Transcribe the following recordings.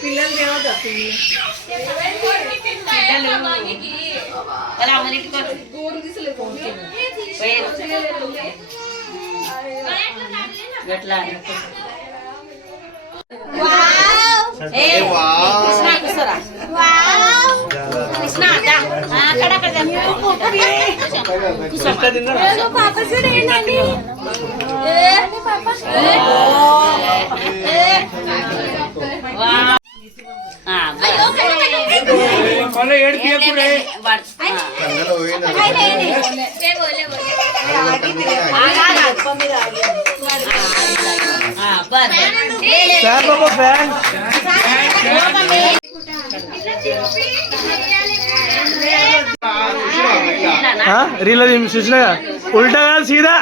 పిల్లలు దేవదా रील सूचना उल्टा गाल सीधा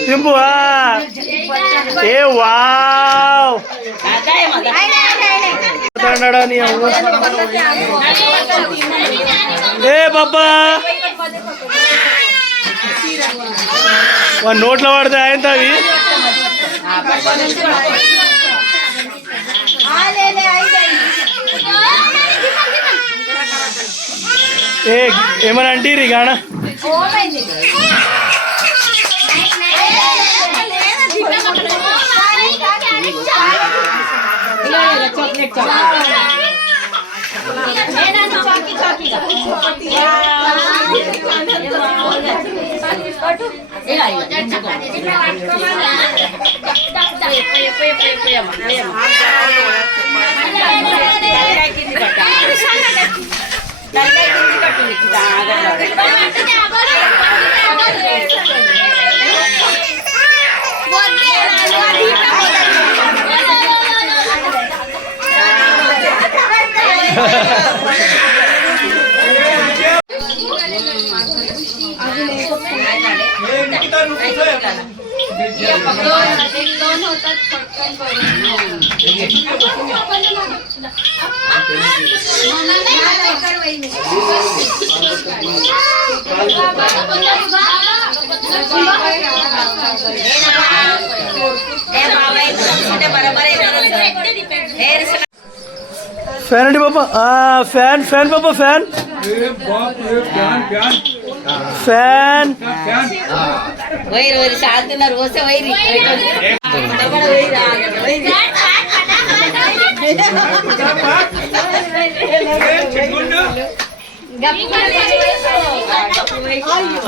टिंपू ए वाव ए बाबा नोट वाड़ते आयन अभी ఏమని అంటీరు ఇక फैन अंडी पापा फैन फैन पापा फैन फैन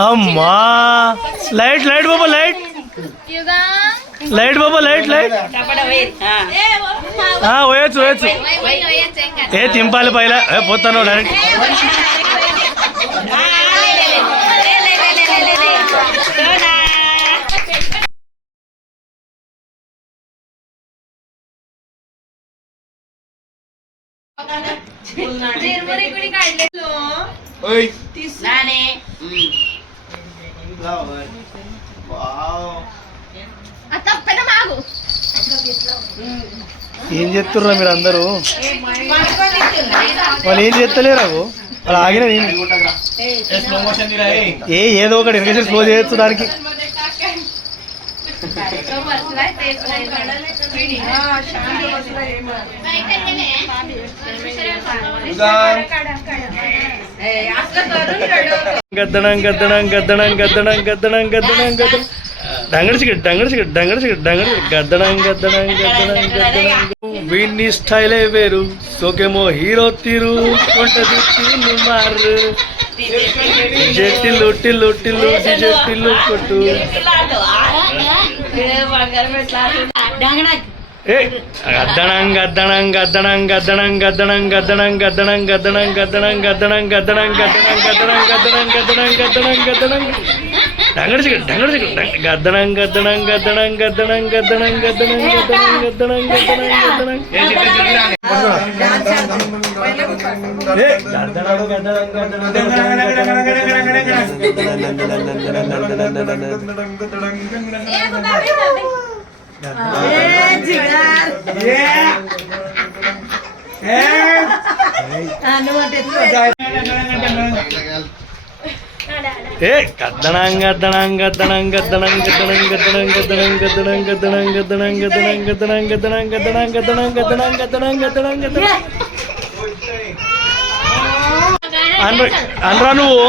अम्मा लाइट लाइट बाबा लाइट लाइट बाबा लाइट लाइट वयच वयच ए तिंपाले पहिला పోతాను డైరెక్ట్ निर्मरे कुणी काढले ओय नाने फ्लावर वाव आता पण मागो ఏం చేస్తుర్రా మీరు అందరూ వాళ్ళు ఏం చేస్తలేరావు వాళ్ళు ఆగిన స్లో మోషన్ దిరా ఏదో ఒకటి ఇరిగేషన్ స్లో చేయొచ్చు దానికి గద్దడం గద్దడం గద్దడం గద్దడం గద్దడం గద్దడం గద్దడం గద్దడం గద్దడం గద్దడం గద్దడం వీడిని స్టైలే వేరు సోకేమో హీరో తీరు కొంటది తీను మారు జెట్టిల్లు టిల్లు టిల్లు జెట్టిల్లు కొట్టు గద్దడం గద్దడం గద్దడం గద్దడం గద్దడం గద్దడం గద్దడం గద్దడం గద్దడం గద్దడం గద్దడం గద్దడం గద్దడం గద్దడం గద్దడం గద్దడం గద్దడం డంగడి చికెన్ గద్దనం గద్దనం గద్దనం గద్దనం గద్దనం గద్దనం గద్దనం గద్దనం గద్దనం గద్దనం ఏ చికెన్ చికెన్ రాని ఏ గద్దనం గద్దనం ఏ గద్దనం గద్దనం గద్దనం గద్దనం గద్దనం గద్దనం గద్దనం గద్దనం గద్దనం గద్దనం గద్దనం గద్దనం గద్దనం గద్దనం గద్దనం గద్దనం గద్దనం గద్దనం గద్దనం అనరా నువ్వు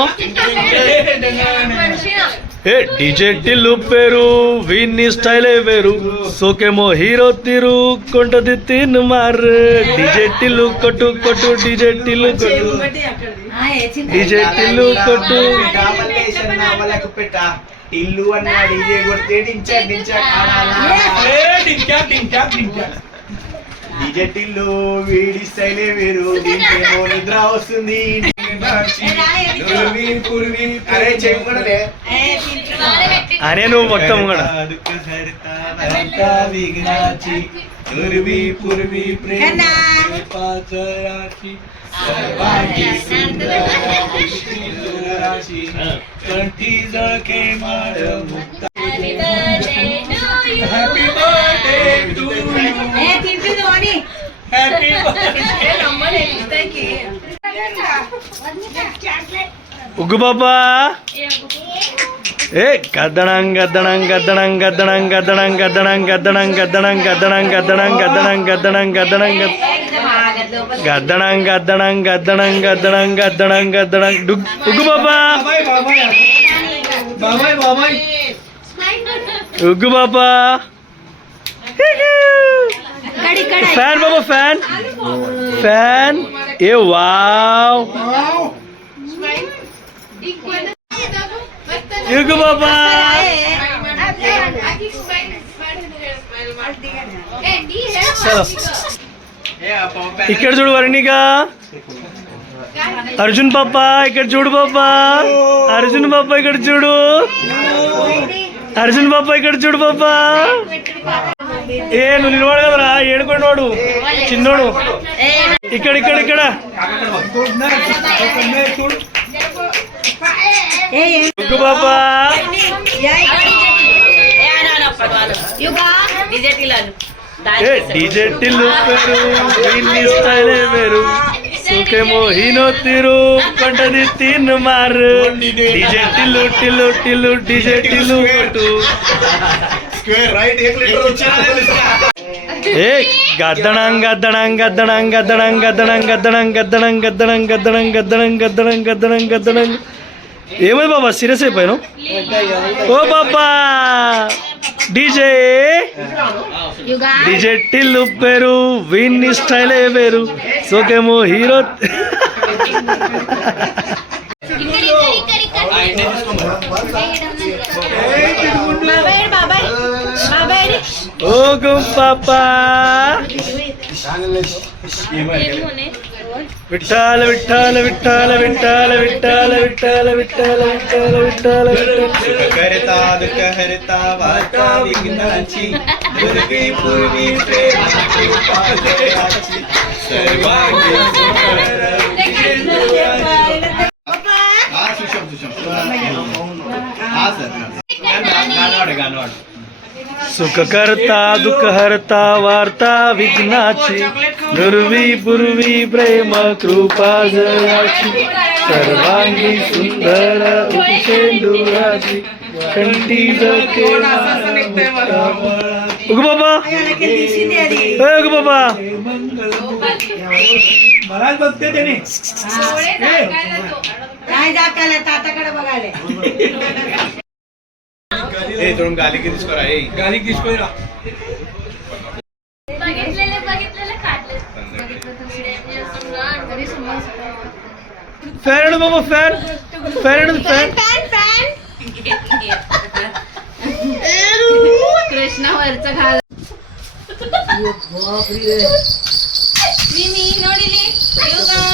ఏ డీజే టిల్లు పేరు వీన్ని స్టైలే వేరు సోకేమో హీరో తీరు కొంటది తిన్ మార్ డీజే టిల్లు కొట్టు కొట్టు డీజే టిల్లు కొట్టు డీజే టిల్లు కొట్టు ఇల్లు అన్న డీజే కొడితే డీజే టిల్లు వీడి స్టైలే వేరు దీంట్లో నిద్ర వస్తుంది అరే చెప్పుడే అరే నువ్వు మొత్తం కూడా पूर्वी पूर्वी प्रेम पाचयाची सर्वांगी सुंदर राशी कंठी जळके माळ मुक्ता happy birthday to you happy ఉగ్గు బాబా ఏ గద్దనం గద్దనం గద్దనం గద్దనం గద్దనం గద్దనం గద్దనం గద్దనం గద్దనం గద్దనం గద్దనం గద్దనం గద్దనం గద్దనం గద్దనం గద్దనం గద్దనం గద్దనం గద్దనం ఉగ్గు బాబా బాబాయ్ బాబాయ్ ఉగ్గు బాబా ఫ్యాన్ బాబా ఫ్యాన్ ఫ్యాన్ ఏ వావ్ ఉగ్గు బాబా చలో ఇక్కడ చూడు వర్ణిక అర్జున్ పాప ఇక్కడ చూడు పాప అర్జున్ పాప ఇక్కడ చూడు అర్జున్ పాప ఇక్కడ చూడు పాప ఏ నువ్వు నిలవాడు కదరా ఏడుకోండి వాడు చిన్నోడు ఇక్కడ ఇక్కడ ఇక్కడ ఉగ్గు బాబా డీజే టిల్లు పేరు వీన్ని స్టైలే వేరు సుఖేమో హీనో తీరు కొంటది తిన్ మార్ డీజే టిల్లు టిల్లు టిల్లు డీజే టిల్లు కొట్టు स्क्वेयर राइट 1 लीटर ఏ గద్దనం గద్దనం గద్దనం గద్దనం గద్దనం గద్దనం గద్దనం గద్దనం గద్దనం గద్దనం గద్దనం గద్దనం గద్దనం ఏమైంది బాబా సీరియస్ అయిపోయాను ఓ బాబా డీజే డీజే టిల్లు పేరు వీన్ని స్టైలే వేరు సోకేమో హీరో ఓ పాపా విఠాల విఠాల విఠాల విఠాల విఠాల విఠాల విఠాల విఠాల విఠాల करता दुख हरता वार्ता विघ्नाची पूर्वी पूर्वी प्रेमाची पाचयाची सर्वांगी हा सुशम सुशम हा सर गानवाड सुख करता दुख हरता वार्ता विघ्नाची दुर्वी पूर्वी प्रेम कृपा जयाची सर्वांगी सुंदर उपेंदुराची कंठी जळके उग बाबा उग बाबा महाराज बघते त्याने काय दाखवलं ताताकडे बघायला ए थोडं गाली की తీసుకోరా ఏ గాలి తీసుకోరా बघितलेले काढले फॅन बाबा फॅन फॅन फॅन कृष्णावरचं घाल मी नोडिली योगा